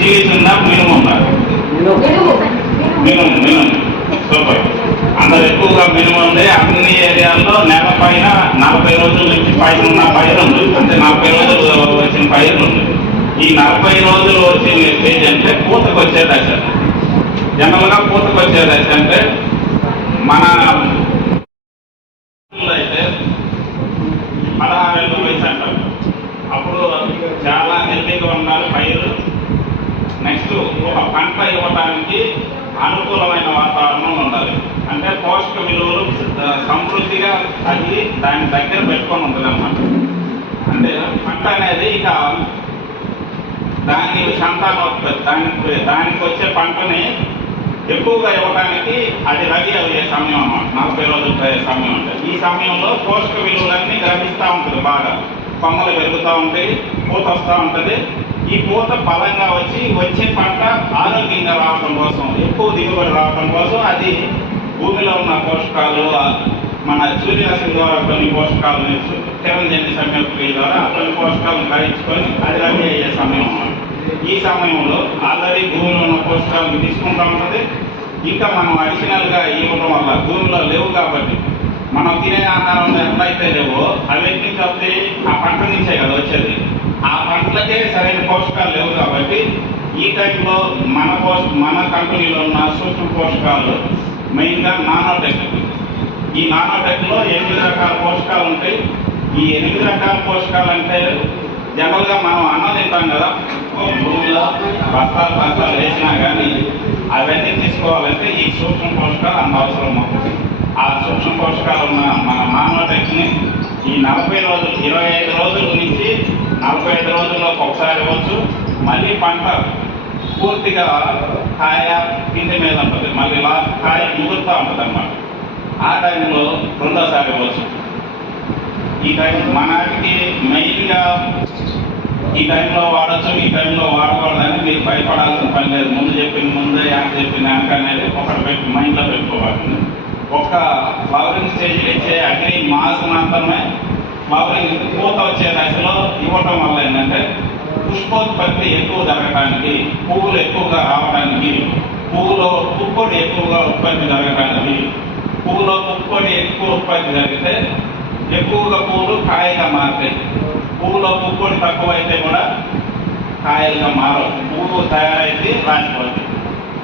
జీవితంగా మినుము ఉందా మినుము మినిమం. సూపర్. అందరు ఎక్కువగా మినిమం ఉంది అన్ని ఏరియాల్లో నెల పైన నలభై రోజుల నుంచి పైన ఉన్న పైరు ఉంది. అంటే నలభై రోజులు వచ్చిన పైరు ఉంది. ఈ నలభై రోజులు వచ్చిన స్టేజ్ అంటే పూతకు వచ్చే దశ. జనరల్గా పూతకు వచ్చే దశ అంటే మన అయితే పదహారేళ్ళ వయసు అంటారు అప్పుడు చాలా హెల్తీగా ఉండాలి పైరు నెక్స్ట్ ఒక పంట ఇవ్వడానికి అనుకూలమైన వాతావరణం ఉండాలి అంటే పోషక విలువలు ఆ, సమృద్ధిగా అది దాని దగ్గర పెట్టుకొని ఉంటుంది అన్నమాట అంటే పంట అనేది ఇక దాని సంతానోత్పత్తి. దానికి దానికి వచ్చే పంటని ఎక్కువగా ఇవ్వడానికి అది రెడీ అయ్యే సమయం అన్నమాట. నలభై రోజులు అయ్యే సమయం అంటే. ఈ సమయంలో పోషక విలువలన్నీ గ్రహిస్తూ ఉంటుంది బాగా. కొమ్మలు పెరుగుతూ ఉంటాయి పూత వస్తూ ఉంటుంది. ఈ పూత బలంగా వచ్చి వచ్చే పంట ఆరోగ్యంగా రావడం కోసం ఎక్కువ దిగుబడి రావడం కోసం అది భూమిలో ఉన్న పోషకాలు మన సూర్యరశ్మి ద్వారా కొన్ని పోషకాలను చిరంజీవి క్రియ ద్వారా కొన్ని పోషకాలను గ్రహించుకొని అది రవి అయ్యే సమయం. ఈ సమయంలో ఆల్రెడీ భూమిలో ఉన్న పోషకాలను తీసుకుంటా ఉంటుంది. ఇంకా మనం అడిషనల్గా ఇవ్వడం వల్ల భూమిలో లేవు కాబట్టి మనం తినే ఆహారం ఎట్లయితే లేవో అవి ఎక్కడి ఆ పంట నుంచే కదా వచ్చేది. ఆ పంటలకే సరైన పోషకాలు లేవు కాబట్టి ఈ టైంలో మన పోష మన కంపెనీలో ఉన్న సూక్ష్మ పోషకాలు మెయిన్గా నానోటెక్ ఈ నానోటెక్లో ఎనిమిది రకాల పోషకాలు ఉంటాయి. ఈ ఎనిమిది రకాల పోషకాలు అంటే జనరల్గా మనం అన్నం తింటాం కదా. భూమిలో బస్తాలు బస్తాలు వేసినా కానీ అవన్నీ తీసుకోవాలంటే ఈ సూక్ష్మ పోషకాలు అంత అవసరం అవుతుంది ఆ సూక్ష్మ పోషకాలు ఉన్న మన నానోటెక్ని ఈ నలభై రోజులు ఇరవై ఐదు రోజుల నుంచి నలభై ఐదు రోజుల్లోకి ఒకసారి ఇవ్వచ్చు. మళ్ళీ పంట పూర్తిగా కాయ పిండి మీద ఉంటుంది మళ్ళీ కాయ ముగురుతూ ఉంటుంది అన్నమాట ఆ టైంలో రెండోసారి ఇవ్వచ్చు. ఈ టైం మనకి మెయిన్గా ఈ టైంలో వాడచ్చు ఈ టైంలో వాడకూడదని మీరు భయపడాల్సిన పని లేదు. ముందు చెప్పిన ముందే యాక్ చెప్పిన యాక్ అనేది ఒకటి పెట్టి మైండ్లో పెట్టుకోవాలి. ఒక ఫ్లవరింగ్ స్టేజ్ ఇచ్చే అగ్ని మాస్ మాత్రమే ఫ్లవరింగ్ పూత వచ్చే దశలో ఇవ్వటం వల్ల ఏంటంటే పుష్పోత్పత్తి ఎక్కువ జరగడానికి పువ్వులు ఎక్కువగా రావడానికి పువ్వులో పుప్పొడి ఎక్కువగా ఉత్పత్తి జరగడానికి పూల పుప్పొడి ఎక్కువ ఉత్పత్తి జరిగితే ఎక్కువగా పూలు కాయగా మారుతాయి. పువ్వులో పుప్పొడి తక్కువైతే కూడా కాయలుగా మారవు పూలు తయారైతే రాలిపోతుంది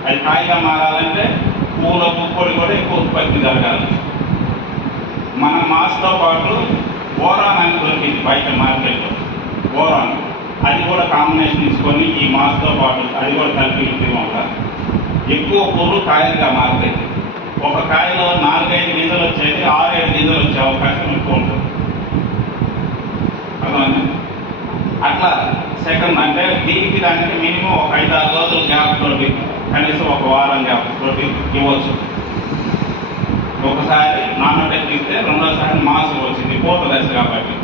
అది కాయగా మారాలంటే పూల పుప్పొడి కూడా ఎక్కువ ఉత్పత్తి జరగాలి. మన మాస్తో పాటు ఓరాన్ అని దొరికింది బయట మార్కెట్లో ఓరాన్ అది కూడా కాంబినేషన్ తీసుకొని ఈ మాస్తో పాటు అది కూడా కలిపి ఇవ్వడం వల్ల ఎక్కువ పూలు కాయలుగా మారుతాయి. ఒక కాయలో నాలుగైదు గింజలు వచ్చేది ఆరేడు గింజలు వచ్చే అవకాశం ఎక్కువ ఉంటుంది. అట్లా సెకండ్ అంటే దీనికి దానికి మినిమం ఒక ఐదు ఆరు రోజులు గ్యాప్ తోటి కనీసం ఒక వారం గ్యాప్ తోటి ఇవ్వచ్చు. ఒకసారి నానటెక్ ఇస్తే రెండోసారి మాస్ వచ్చింది పూత దశ కాబట్టి.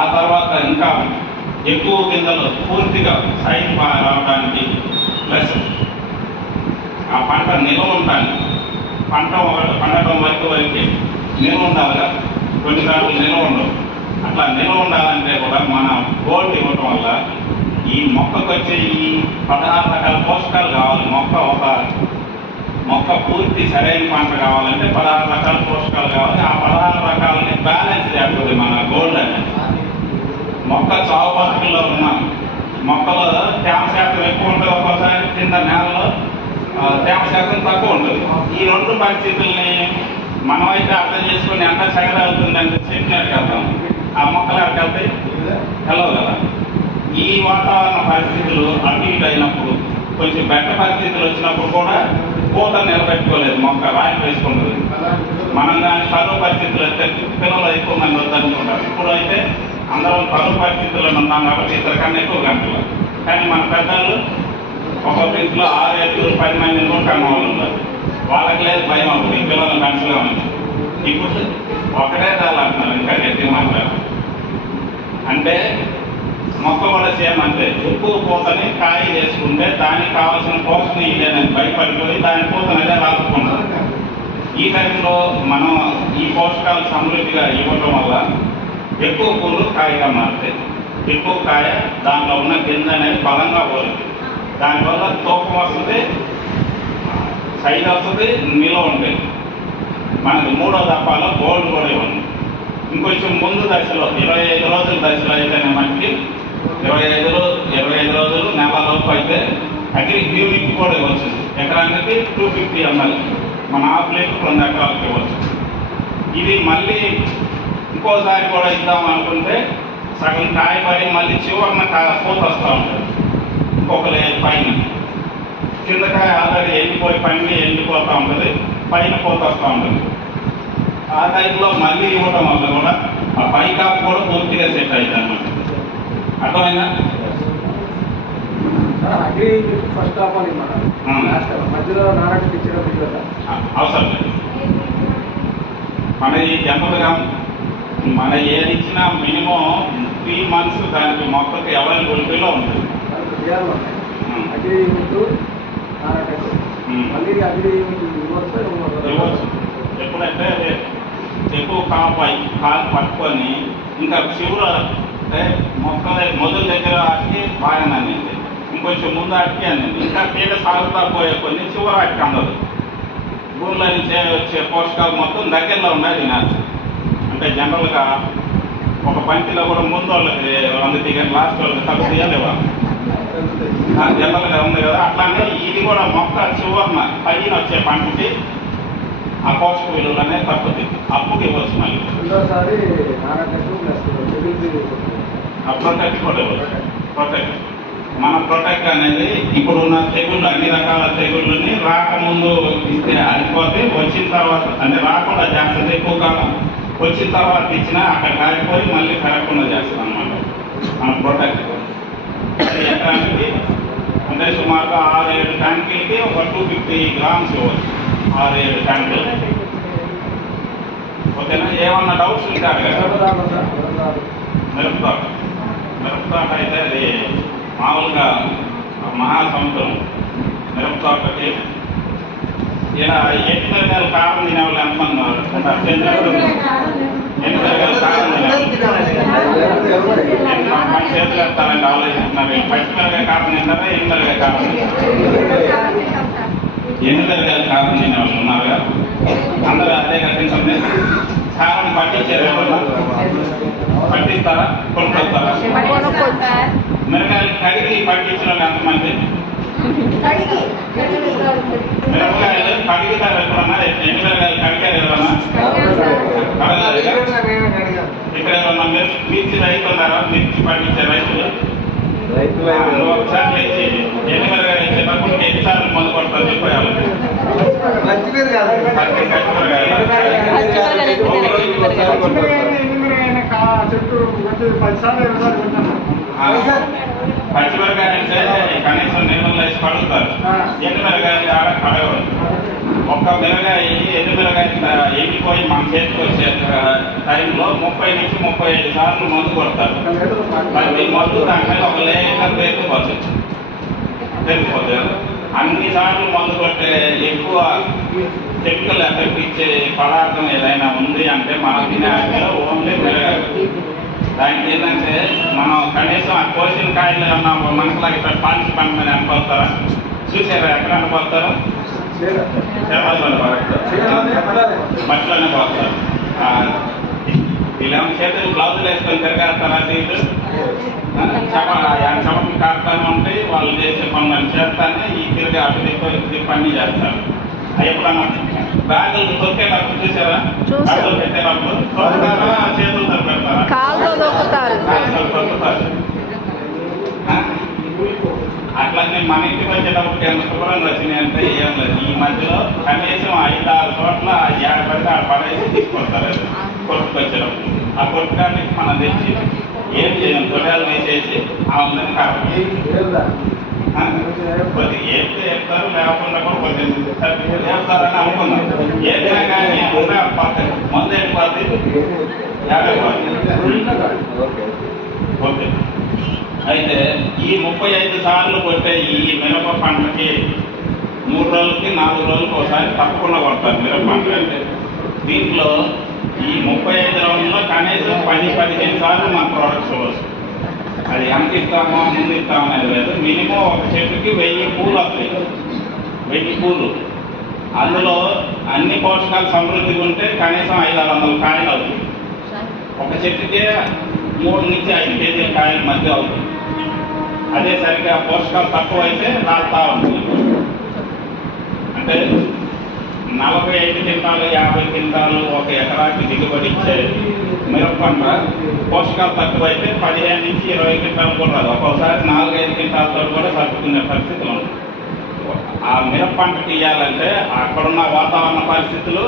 ఆ తర్వాత ఇంకా ఎక్కువ గింజలు పూర్తిగా సైజ్ బాగా రావడానికి ప్లస్ ఆ పంట నిల్వ ఉండడానికి పంట పండటం వరకు వరకు నిల్వ ఉండాలి కదా. కొన్నిసార్లు నిల్వ ఉండవు. అట్లా నిల్వ ఉండాలంటే కూడా మన గోల్డ్ ఇవ్వటం వల్ల ఈ మొక్కకు వచ్చే ఈ పదహారు రకాల పోషకాలు కావాలి. మొక్క ఒక మొక్క పూర్తి సరైన పంట కావాలంటే పదహారు రకాల పోషకాలు కావాలి. ఆ పదహారు రకాలని బ్యాలెన్స్ చేస్తుంది మన గోల్డ్ అనేది. మొక్క చావు బతుకుల్లో ఉన్న. మొక్కలో తేమ శాతం ఎక్కువ ఉంటుంది ఒక్కోసారి కింద నేలలో. తేమ శాతం తక్కువ ఉంటుంది ఈ రెండు పరిస్థితుల్ని మనమైతే అర్థం చేసుకుని ఎంత చెగదవుతుందని చెప్పినట్టు వెళ్తాం ఆ మొక్కలు ఎక్కడికి వెళ్తాయి వెళ్ళవు కదా. ఈ వాతావరణ పరిస్థితులు అటు ఇటు అయినప్పుడు కొంచెం బెట్ట పరిస్థితులు వచ్చినప్పుడు కూడా పూత నిలబెట్టుకోలేదు మొక్క రాయి వేసుకుంటుంది. మనం కానీ చదువు పరిస్థితులు అయితే పిల్లలు ఎక్కువ మంది వద్దనుకుంటారు. ఇప్పుడు అయితే అందరం కరువు పరిస్థితుల్లో ఉన్నాం కాబట్టి ఇద్దరికన్నా ఎక్కువ గంటలు. కానీ మన పెద్దలు ఒక ఇంట్లో ఆరు ఐదు పది మంది కన్న వాళ్ళు ఉన్నారు. వాళ్ళకి లేదు భయం అవుతుంది. ఇంటి పిల్లలు మనుషులుగా ఉంది ఇప్పుడు ఒకటే చాలు అంటున్నారు ఇంకా గట్టి మాట్లాడారు. అంటే మొక్క కూడా సేమ్ అంతే. ఎక్కువ పూతని కాయ చేసుకుంటే దానికి కావాల్సిన పోషణ ఇదేనని భయపడిపోయి దాని పూతనదే రాసుకుంటారు. ఈ టైంలో మనం ఈ పోషకాలు సమృద్ధిగా ఇవ్వటం వల్ల ఎక్కువ పూలు కాయగా మారుతాయి. ఎక్కువ కాయ దాంట్లో ఉన్న గింజ అనేది బలంగా పోతుంది. దానివల్ల తూకం వస్తుంది సైజ్ వస్తుంది నిల్వ ఉంటుంది మనకి మూడో దప్పాలో గోల్డ్ కూడా ఇవ్వండి ఇంకొంచెం ముందు దశలో ఇరవై ఐదు రోజుల దశలో అయితే మనకి ఇరవై ఐదు రోజు ఇరవై ఐదు రోజులు నెల లోపు అయితే అగ్రి క్యూమిక్ కూడా ఇవ్వచ్చు. ఎకరానికి టూ ఫిఫ్టీ ఎంఎల్. మన హాఫ్ లీటర్ రెండు ఎకరాలకు ఇవ్వచ్చు. ఇది మళ్ళీ ఇంకోసారి కూడా ఇద్దాం అనుకుంటే సగం కాయపడి మళ్ళీ చివరిన కా- పూత వస్తూ ఉంటుంది. ఇంకొక లేయర్ పైన. కింద కాయ ఆల్రెడీ ఎండిపోయి పండి ఎండిపోతూ ఉంటుంది పైన పూత వస్తూ ఉంటుంది. ఆ టైంలో మళ్ళీ ఇవ్వడం వల్ల కూడా ఆ పై కాపు కూడా పూర్తిగా సెట్ అవుతుంది అనమాట అర్థమైందా? అగ్రి ఫస్ట్ ఆఫ్ ఆల్ మధ్యలో నారాయణ అవసరం లేదు. మన ఈ జనరల్గా మన ఏది ఇచ్చినా మినిమం త్రీ మంత్స్ దానికి మొక్కకి అవైలబిలిటీలో ఉంటుంది. బియ్యాలు ఉన్నాయి. మళ్ళీ ఎప్పుడంటే అదే ఎక్కువ కాపు అయి- కాలు పట్టుకొని ఇంకా చివర అంటే మొక్కల మొదలు దగ్గర ఆటికి బాగానే అందింది ఇంకొంచెం ముందు ఆటికి అందింది ఇంకా తీగ సాగుతా పోయే కొన్ని చివర ఆటికి అందదు. భూమిలో నుంచి వచ్చే పోషకాలు మొత్తం దగ్గరలో ఉన్నాయి తినాలి అంటే జనరల్గా ఒక పంక్తిలో కూడా ముందు వాళ్ళకి తీగ లాస్ట్ వాళ్ళకి తక్కువ తీయాలి జనరల్గా ఉంది కదా అట్లానే ఇది కూడా మొక్క చివరన పైన వచ్చే పంటకి ఆ పోషక విలువలు అనేది తక్కువ అప్పుడు ఇవ్వచ్చు మళ్ళీ. ప్రొటెక్ట్ కూడా ఇవ్వచ్చు. ప్రొటెక్ట్ మన ప్రొటెక్ట్ అనేది ఇప్పుడున్న తెగుళ్ళు అన్ని రకాల తెగుళ్ళని రాకముందు ఇస్తే అరిపోతే వచ్చిన తర్వాత అంటే రాకుండా చేస్తుంది ఎక్కువ కాలం. వచ్చిన తర్వాత ఇచ్చినా అక్కడ కాలిపోయి మళ్ళీ కరగకుండా చేస్తుంది అనమాట మన ప్రొటెక్ట్ ఎకరానికి అంటే సుమారుగా ఆరు ఏడు ట్యాంకులకి ఒక టూ ఫిఫ్టీ గ్రామ్స్ ఇవ్వచ్చు. ఆరు ఏడు ట్యాంకులు. ఓకేనా? ఏమన్నా డౌట్స్ ఉంటే అడగండి. మిరపతోట. మిరపతోట అయితే అది మామూలుగా మహాసముద్రం. మిరపతోటకి ఇలా ఎన్ని మిరగాయలు కారం తినే వాళ్ళు ఎంతమంది ఉన్నారు? ఉంటారు. ఆలోచిస్తున్నారు ఈ పచ్చి మిరగాయ కారం తింటారా ఎన్ని మిరగాయ కారం తింటారా? వాళ్ళు ఉన్నారుగా అందరూ అదే కట్టించండి కారం పట్టిస్తారా కొనుక్కొస్తారా మిరకాయలు కడిగి పట్టించిన వాళ్ళు ఎంతమంది మిరపకాయలు ఎప్పుడన్నా ఎన్ని మిరకాయలు కడిగారు ఎవరన్నా కడగలేదుగా? ఇక్కడ ఏమన్నా మిర్- మిర్చి రైతు ఉన్నారా మిర్చి పండించే రైతులు ఆ, నువ్వు ఒకసారి లేచి ఎన్ని మిరకాయలు ఇచ్చేటప్పుడు ఎన్నిసార్లు మందు కొడతారు చెప్పాలి మంచిది కాదు పత్తి కట్టి మిరకాయలు. చెట్టు పది ఇరవై సార్లు కనీసం నీళ్ళలో వేసి కడుగుతారు ఆ. ఆడ కడగరు ఒక్క మిరగాయ ఎన్ని మిరగాయలు ఎండిపోయి మన చేతికి వచ్చే టైంలో ముప్పై నుంచి ముప్పై ఐదు సార్లు మందు కొడతారు ప్రతి మందు దాని మీద ఒక లేఖ పేరుకుపోతుంది పెరిగిపోతుంది అన్ని సార్లు మందు కొట్టే ఎక్కువ కెమికల్ ఎఫెక్ట్ పదార్థం ఏదైనా ఉంది అంటే మనం తినే ఓన్లీ మిరగాయలు దానికి ఏంటంటే మనం కనీసం ఆ కోసిన కాయలు ఉన్న మనసులాగా ఇక్కడ పాలిసి పంట అనుకోస్తారా చూసారా? ఎక్కడ అనుకోస్తారా చేపలు మట్టిలోనే పోస్తారు. ఆ, చేతులు బ్లౌజులు వేసుకొని తిరగేస్తారా వీళ్ళు చెమ చెమటలు ఉంటాయి. వాళ్ళు చేసే పనులు చేస్తానే ఈ తిరిగి అటు తిప్పి ఇటు తిప్పి అన్ని చేస్తారు. అవి బ్యాగులు చూసారా తొక్కుతారా చేతులతో పెడతారా తొక్కుతారు? అట్లనే మన ఇంటికి వచ్చేటప్పుడు ఎంత శుభ్రంగా వచ్చినాయి అంటే ఏం లేదు. ఈ మధ్యలో కనీసం ఐదు ఆరు చోట్ల ఏడు పడితే ఆడ పడేసి తీసుకొస్తారు. కొట్టుకు వచ్చేటప్పుడు ఆ కొట్టుకాడికి మనం తెచ్చి ఏం చేయం? తొడాలు వేసేసి ఆ ఉందని కాబట్టి పది ఏస్తే చెప్తారు లేకుండా కూడా కొద్ది చేస్తారని అనుకున్నాం ఏదైనా కానీ ఉండే పక్కన ముందు వెళ్ళిపోతే యాభై ఓకే. అయితే ఈ ముప్పై ఐదు సార్లు కొట్టే ఈ మిరప పంటకి మూడు రోజులకి నాలుగు రోజులకి ఒకసారి తప్పకుండా కొడతారు మిరప పంట. అంటే దీంట్లో ఈ ముప్పై ఐదు రోజుల్లో కనీసం పది పదిహేను సార్లు మన ప్రొడక్ట్స్ వస్తుంది అది ఎంత ఇస్తామో ముందు ఇస్తామో అనేది లేదు. మినిమం ఒక చెట్టుకి వెయ్యి పూలు వస్తాయి. వెయ్యి పూలు. అందులో అన్ని పోషకాలు సమృద్ధిగా ఉంటే కనీసం ఐదు ఆరు వందల కాయలు అవుతాయి. ఒక చెట్టుకే మూడు నుంచి ఐదు కేజీల కాయల మధ్య అవుతుంది అదే సరిగ్గా పోషకాలు తక్కువ అయితే రాస్తా ఉంటుంది. అంటే నలభై ఐదు క్వింటాలు యాభై క్వింటాలు ఒక ఎకరాకి దిగుబడి ఇచ్చేది. మిరప పంట పోషకాలు తక్కువ అయితే పదిహేను నుంచి ఇరవై క్వింటాలు కూడా రాదు ఒక్కోసారి నాలుగైదు క్వింటాలతో కూడా సర్దుకునే పరిస్థితులు ఉంది ఆ మిరప పంట తీయాలంటే అక్కడున్న వాతావరణ పరిస్థితులు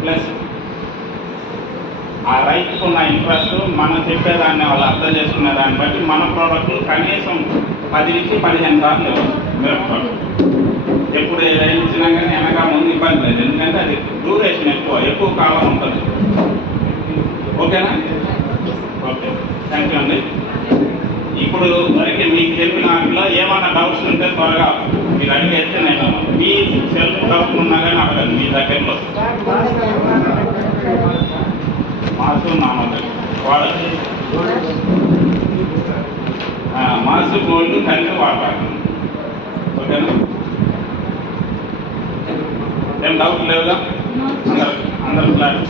ప్లస్ ఆ రైతుకున్న ఇంట్రెస్ట్ మనం చెప్పేదాన్ని వాళ్ళు అర్థం చేసుకునే దాన్ని బట్టి మన ప్రోడక్ట్లు కనీసం పది నుంచి పదిహేను సార్లు ఇవ్వచ్చు మిరప పంట. ఎప్పుడు ఏదైనా ఇచ్చినా కానీ వెనక ముందు ఇబ్బంది లేదు. ఎందుకంటే అది డ్యూరేషన్ ఎక్కువ ఎక్కువ కాలం ఉంటుంది. ఓకేనా? ఓకే. థ్యాంక్ యూ అండి ఇప్పుడు వరకు మీకు చెప్పిన దాంట్లో ఏమైనా డౌట్స్ ఉంటే త్వరగా మీరు అడిగేస్తే నేను మీ సెల్ఫ్ డౌట్ ఉన్నా కానీ అడగండి మీ దగ్గరలో. మాసు మామూలు వాడచ్చు మాసు గోల్డ్ కలిపి వాడతాను ఓకేనా? ఏం డౌట్ లేవుగా? అందరు అందరు